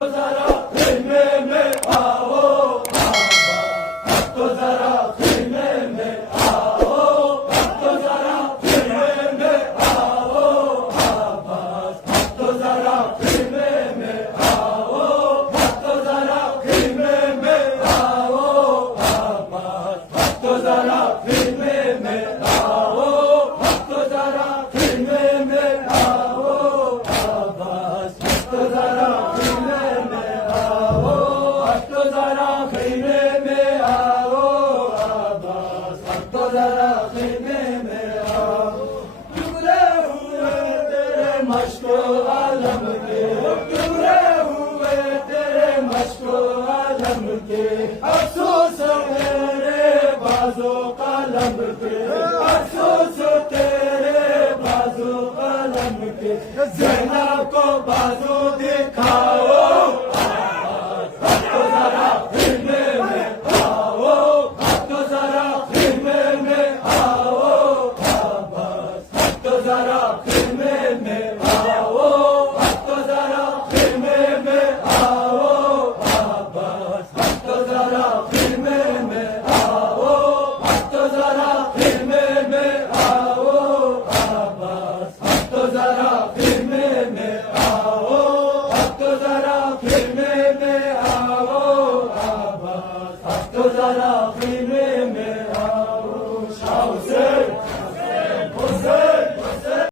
ذرا خیمے میں آؤ اب تو ذرا خیمے میں آؤ اب تو ذرا خیمے میں آؤ اب تو ذرا خیمے میں آؤ اب تو ذرا خیمے میں آؤ اب تو ذرا خیمے میں آؤ اب تو ذرا خیمے میں آؤ اب تو ذرا مشق عالم کے ٹکڑے ہوئے تیرے مشق عالم کے افسوس تیرے بازو قلم کے افسوس تیرے بازو قلم کے زینب کو بازو دکھاؤ اب تو ذرا خیمے میں آؤ اب تو ذرا خیمے میں آؤ اب تو ذرا خیمے